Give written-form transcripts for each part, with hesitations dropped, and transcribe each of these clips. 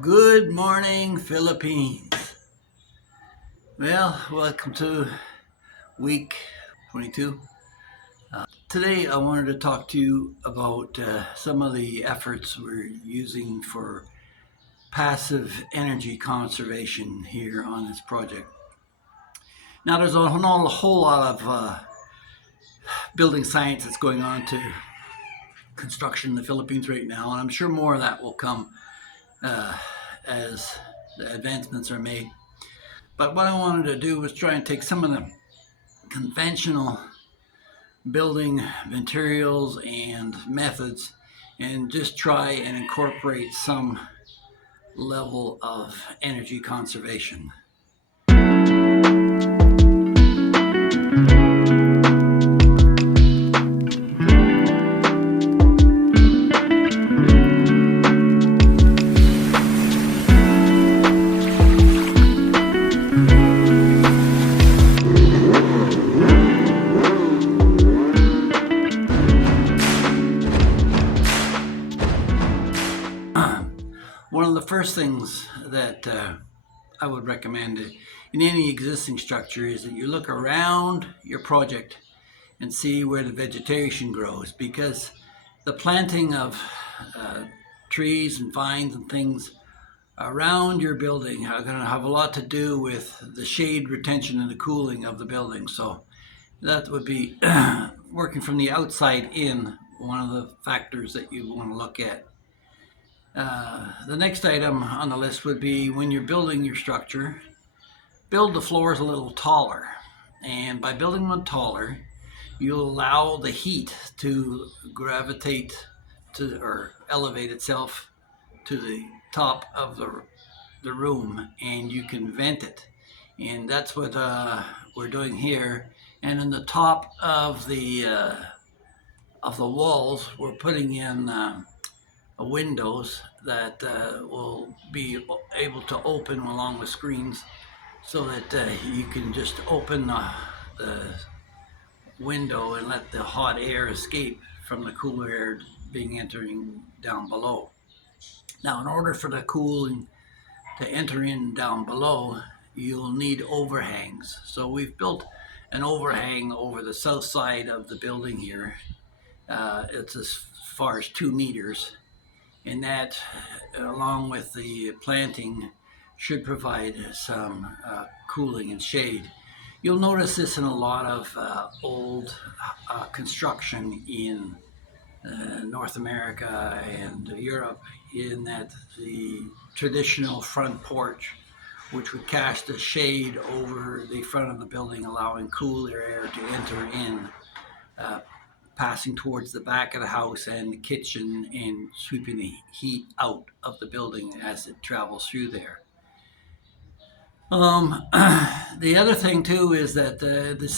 Good morning, Philippines. Well, welcome to week 22. Today, I wanted to talk to you about some of the efforts we're using for passive energy conservation here on this project. Now, there's not a whole lot of building science that's going on to construction in the Philippines right now, and I'm sure more of that will come as the advancements are made. But what I wanted to do was try and take some of the conventional building materials and methods and just try and incorporate some level of energy conservation. One of the first things that I would recommend in any existing structure is that you look around your project and see where the vegetation grows, because the planting of trees and vines and things around your building are going to have a lot to do with the shade retention and the cooling of the building. So that would be working from the outside in, one of the factors that you want to look at. The next item on the list would be, when you're building your structure, build the floors a little taller. And by building them taller, you'll allow the heat to gravitate to or elevate itself to the top of the room, and you can vent it. And that's what we're doing here. And in the top of the walls, we're putting in windows that will be able to open along the screens, so that you can just open the window and let the hot air escape from the cooler air being entering down below. Now, in order for the cooling to enter in down below, you'll need overhangs. So we've built an overhang over the south side of the building here. It's as far as 2 meters. And that, along with the planting, should provide some cooling and shade. You'll notice this in a lot of old construction in North America and Europe, in that the traditional front porch, which would cast a shade over the front of the building, allowing cooler air to enter in, passing towards the back of the house and the kitchen, and sweeping the heat out of the building as it travels through there. The other thing too is that the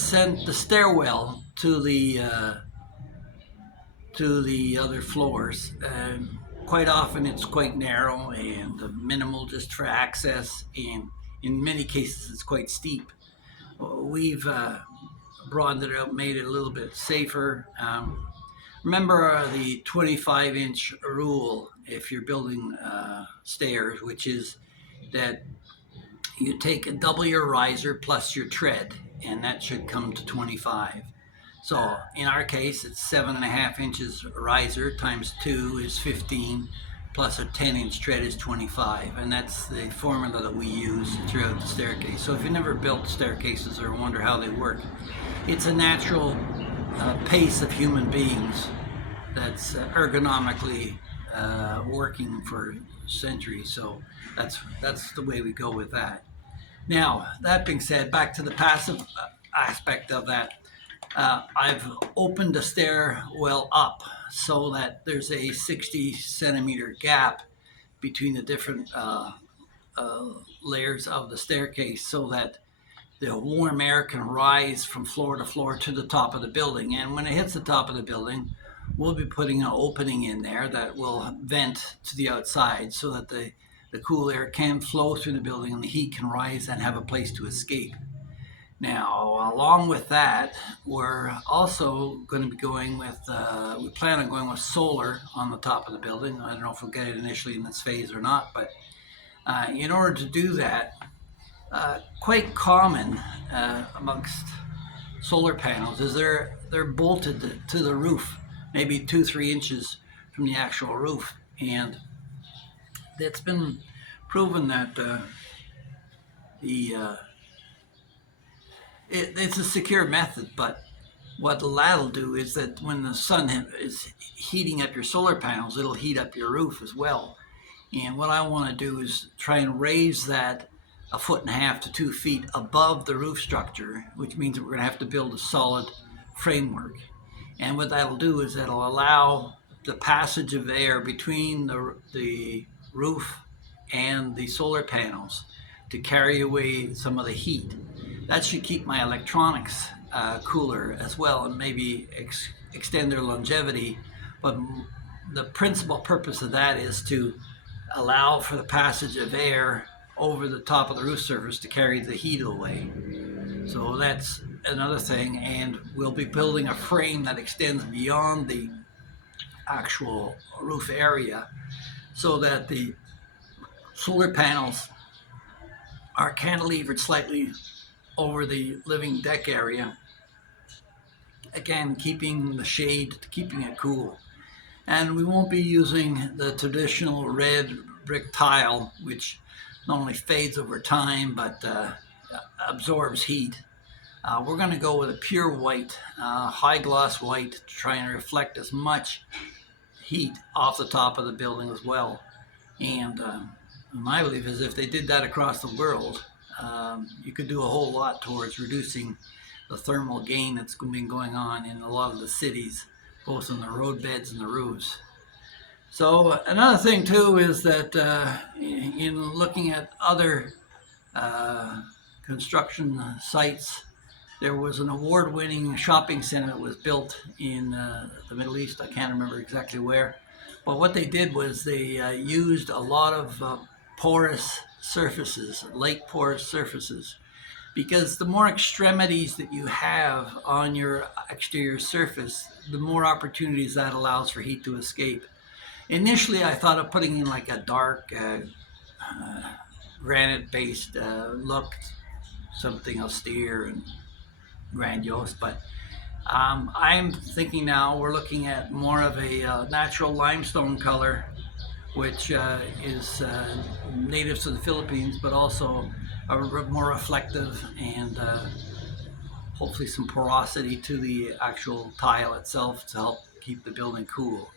stairwell to the other floors, quite often it's quite narrow and minimal just for access, and in many cases it's quite steep. We've broadened it out, made it a little bit safer. Remember the 25-inch rule if you're building stairs, which is that you take double your riser plus your tread, and that should come to 25. So in our case, it's 7.5 inches riser times 2 is 15, plus a 10-inch tread is 25, and that's the formula that we use throughout the staircase. So if you've never built staircases or wonder how they work, it's a natural pace of human beings that's ergonomically working for centuries. So that's the way we go with that. Now, that being said, back to the passive aspect of that. I've opened the stairwell up so that there's a 60-centimeter gap between the different layers of the staircase, so that the warm air can rise from floor to floor to the top of the building. And when it hits the top of the building, we'll be putting an opening in there that will vent to the outside, so that the cool air can flow through the building and the heat can rise and have a place to escape. Now, along with that, we're also going to be going with, we plan on going with solar on the top of the building. I don't know if we'll get it initially in this phase or not, but In order to do that, quite common amongst solar panels is they're bolted to the roof, maybe 2-3 inches from the actual roof, and it's been proven that the it's a secure method. But what that'll do is that when the sun is heating up your solar panels, it'll heat up your roof as well. And what I want to do is try and raise that 1.5 to 2 feet above the roof structure, which means that we're going to have to build a solid framework. And what that'll do is that'll allow the passage of air between the roof and the solar panels to carry away some of the heat. That should keep my electronics cooler as well, and maybe extend their longevity. But the principal purpose of that is to allow for the passage of air over the top of the roof surface to carry the heat away. So that's another thing, and we'll be building a frame that extends beyond the actual roof area so that the solar panels are cantilevered slightly over the living deck area, again keeping the shade, keeping it cool. And we won't be using the traditional red brick tile, which not only fades over time but absorbs heat. We're going to go with a pure white, high gloss white, to try and reflect as much heat off the top of the building as well. And my belief is if they did that across the world, you could do a whole lot towards reducing the thermal gain that's been going on in a lot of the cities, both on the roadbeds and the roofs. So another thing too is that in looking at other construction sites, there was an award-winning shopping center that was built in the Middle East. I can't remember exactly where, but what they did was they used a lot of porous surfaces, lake porous surfaces, because the more extremities that you have on your exterior surface, the more opportunities that allows for heat to escape. Initially, I thought of putting in like a dark granite-based look, something austere and grandiose, but I'm thinking now we're looking at more of a natural limestone color, which is native to the Philippines, but also more reflective and hopefully some porosity to the actual tile itself to help keep the building cool.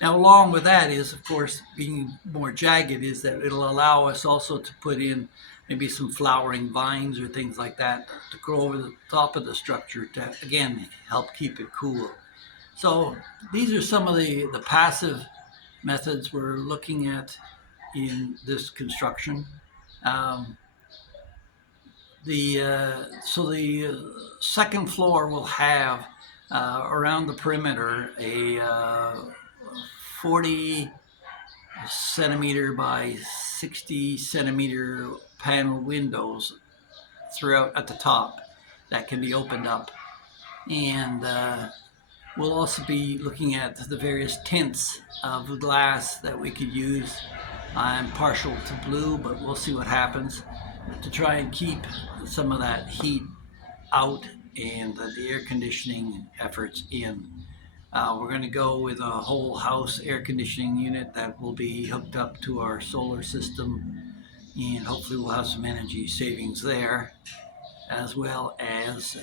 Now, along with that is, of course, being more jagged, is that it'll allow us also to put in maybe some flowering vines or things like that to grow over the top of the structure to, again, help keep it cool. So these are some of the passive methods we're looking at in this construction. Um, the second floor will have around the perimeter a 40 centimeter by 60 centimeter panel windows throughout at the top that can be opened up. And we'll also be looking at the various tints of glass that we could use. I'm partial to blue, but we'll see what happens to try and keep some of that heat out and the air conditioning efforts in. We're going to go with a whole house air conditioning unit that will be hooked up to our solar system, and hopefully we'll have some energy savings there, as well as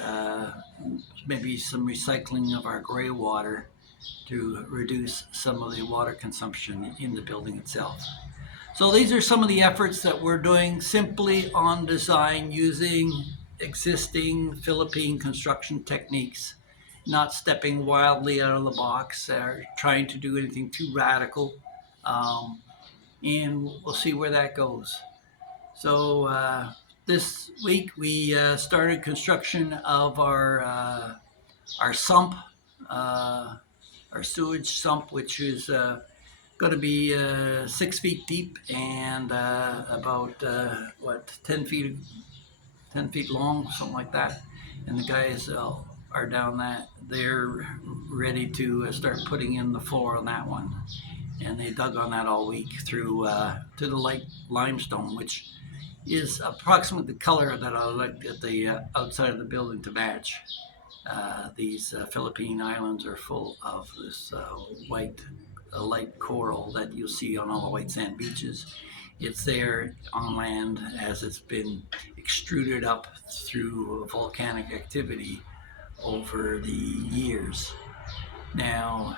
maybe some recycling of our gray water to reduce some of the water consumption in the building itself. So these are some of the efforts that we're doing simply on design using existing Philippine construction techniques, not stepping wildly out of the box or trying to do anything too radical. And we'll see where that goes. So this week we started construction of our sump, our sewage sump, which is going to be 6 feet deep and about 10 feet long, something like that. And the guys are down that. They're ready to start putting in the floor on that one. and they dug on that all week through to the light limestone, which is approximately the color that I like at the outside of the building to match. These Philippine islands are full of this white, light coral that you'll see on all the white sand beaches. It's there on land as it's been extruded up through volcanic activity over the years. Now,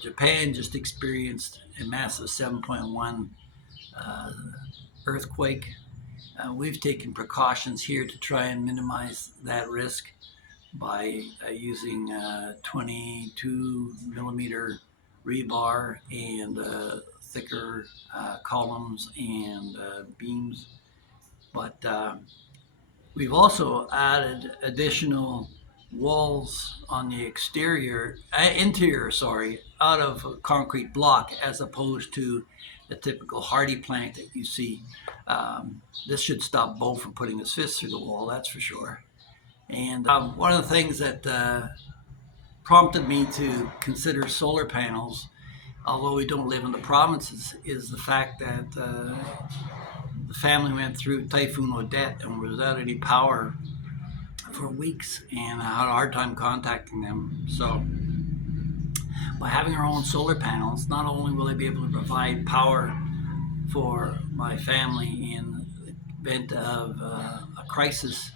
Japan just experienced a massive 7.1 uh, earthquake. We've taken precautions here to try and minimize that risk by using 22 millimeter rebar and thicker columns and beams. But we've also added additional walls on the interior, out of a concrete block as opposed to the typical hardy plank that you see. This should stop Bo from putting his fist through the wall, that's for sure. And one of the things that prompted me to consider solar panels, although we don't live in the provinces, is the fact that the family went through Typhoon Odette and was without any power for weeks and I had a hard time contacting them. So by having our own solar panels, not only will I be able to provide power for my family in the event of a crisis,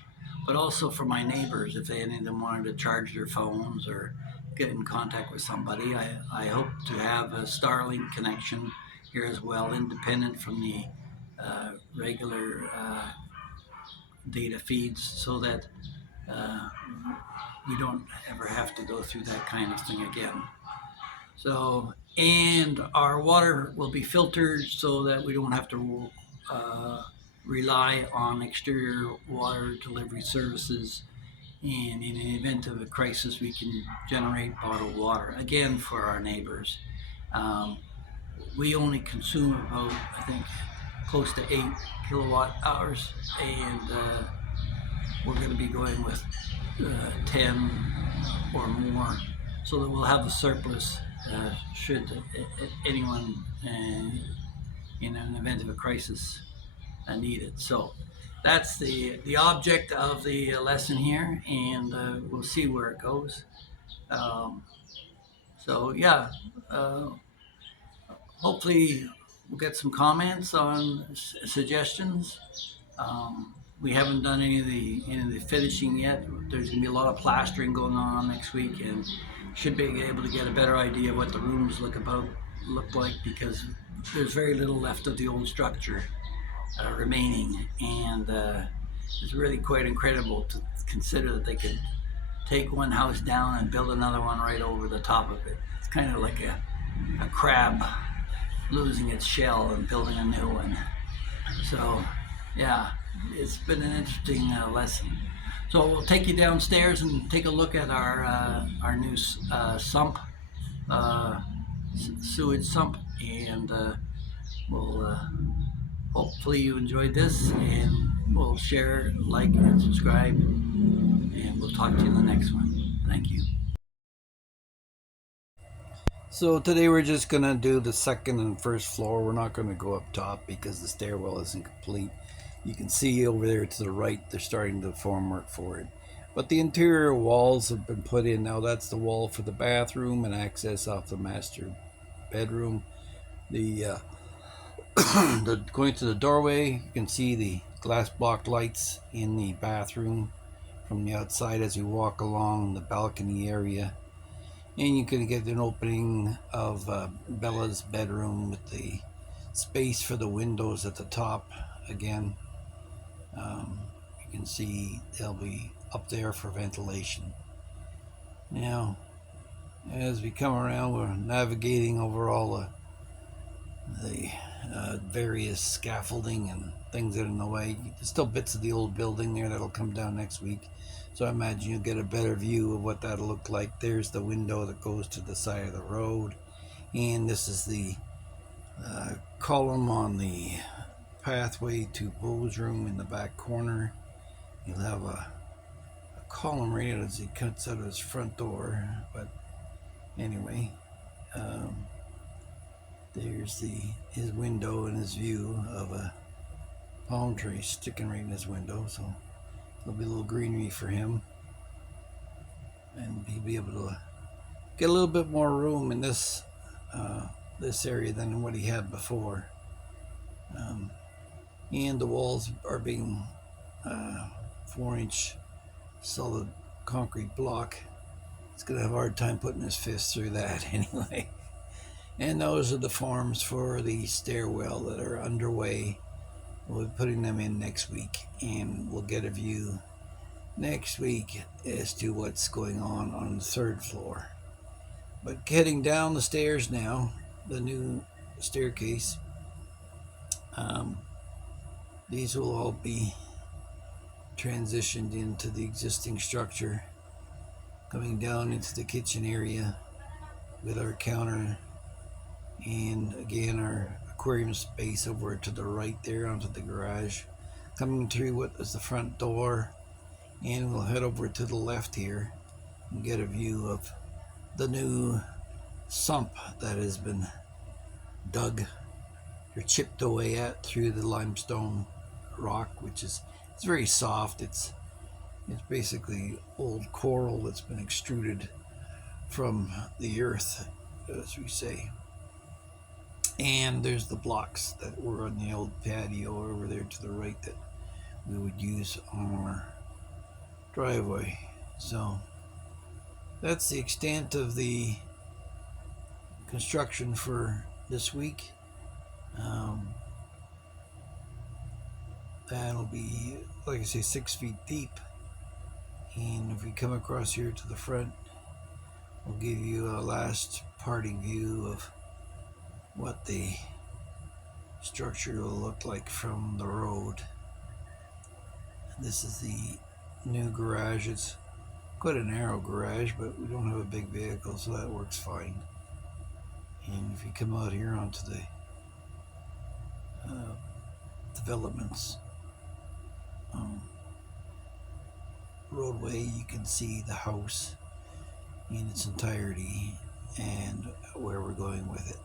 but also for my neighbors if any of them wanted to charge their phones or get in contact with somebody. I hope to have a Starlink connection here as well, independent from the regular data feeds, so that uh, we don't ever have to go through that kind of thing again. So, and our water will be filtered so that we don't have to rely on exterior water delivery services. And in an event of a crisis, we can generate bottled water, again, for our neighbors. Um, we only consume about, I think, close to 8 kilowatt hours, and we're going to be going with 10 or more, so that we'll have the surplus should anyone in an event of a crisis need it. So that's the object of the lesson here, and we'll see where it goes. Um, so yeah, uh, hopefully we'll get some comments on suggestions. We haven't done any of the finishing yet. There's gonna be a lot of plastering going on next week, and should be able to get a better idea of what the rooms look like, because there's very little left of the old structure remaining, and it's really quite incredible to consider that they could take one house down and build another one right over the top of it. It's kind of like a crab losing its shell and building a new one. So, yeah, it's been an interesting lesson. So we'll take you downstairs and take a look at our new sump, uh, sewage sump, and we'll hopefully you enjoyed this, and we'll share, like, and subscribe, and we'll talk to you in the next one. Thank you. So today we're just gonna do the second and first floor. We're not gonna go up top because the stairwell isn't complete. You can see over there to the right, they're starting the formwork for it. But the interior walls have been put in now. That's the wall for the bathroom and access off the master bedroom. The going to the doorway, you can see the glass block lights in the bathroom from the outside as you walk along the balcony area. And you can get an opening of Bella's bedroom with the space for the windows at the top again. You can see they'll be up there for ventilation. Now, as we come around, we're navigating over all the various scaffolding and things that are in the way. There's still bits of the old building there that'll come down next week. So I imagine you'll get a better view of what that'll look like. There's the window that goes to the side of the road. And this is the column on the pathway to Bo's room in the back corner. You'll have a column right out as he cuts out of his front door. But anyway, There's his window and his view of a palm tree sticking right in his window, so there'll be a little greenery for him, and he'll be able to get a little bit more room in this area than what he had before. And the walls are being 4-inch solid concrete block. He's gonna have a hard time putting his fist through that anyway. And those are the forms for the stairwell that are underway. We'll be putting them in next week, and we'll get a view next week as to what's going on the third floor. But heading down the stairs now, the new staircase, these will all be transitioned into the existing structure, coming down into the kitchen area with our counter, and again our aquarium space over to the right there onto the garage, coming through what is the front door, and we'll head over to the left here and get a view of the new sump that has been dug or chipped away at through the limestone rock, which is, it's very soft. It's basically old coral that's been extruded from the earth, as we say. And there's the blocks that were on the old patio over there to the right that we would use on our driveway. So that's the extent of the construction for this week. That'll be, like I say, 6 feet deep. And if we come across here to the front, we'll give you a last parting view of what the structure will look like from the road. This is the new garage. It's quite a narrow garage, but we don't have a big vehicle, so that works fine. And if you come out here onto the developments roadway, you can see the house in its entirety and where we're going with it.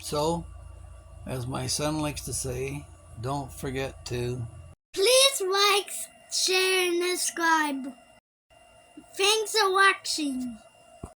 So, as my son likes to say, don't forget to please like, share, and subscribe. Thanks for watching.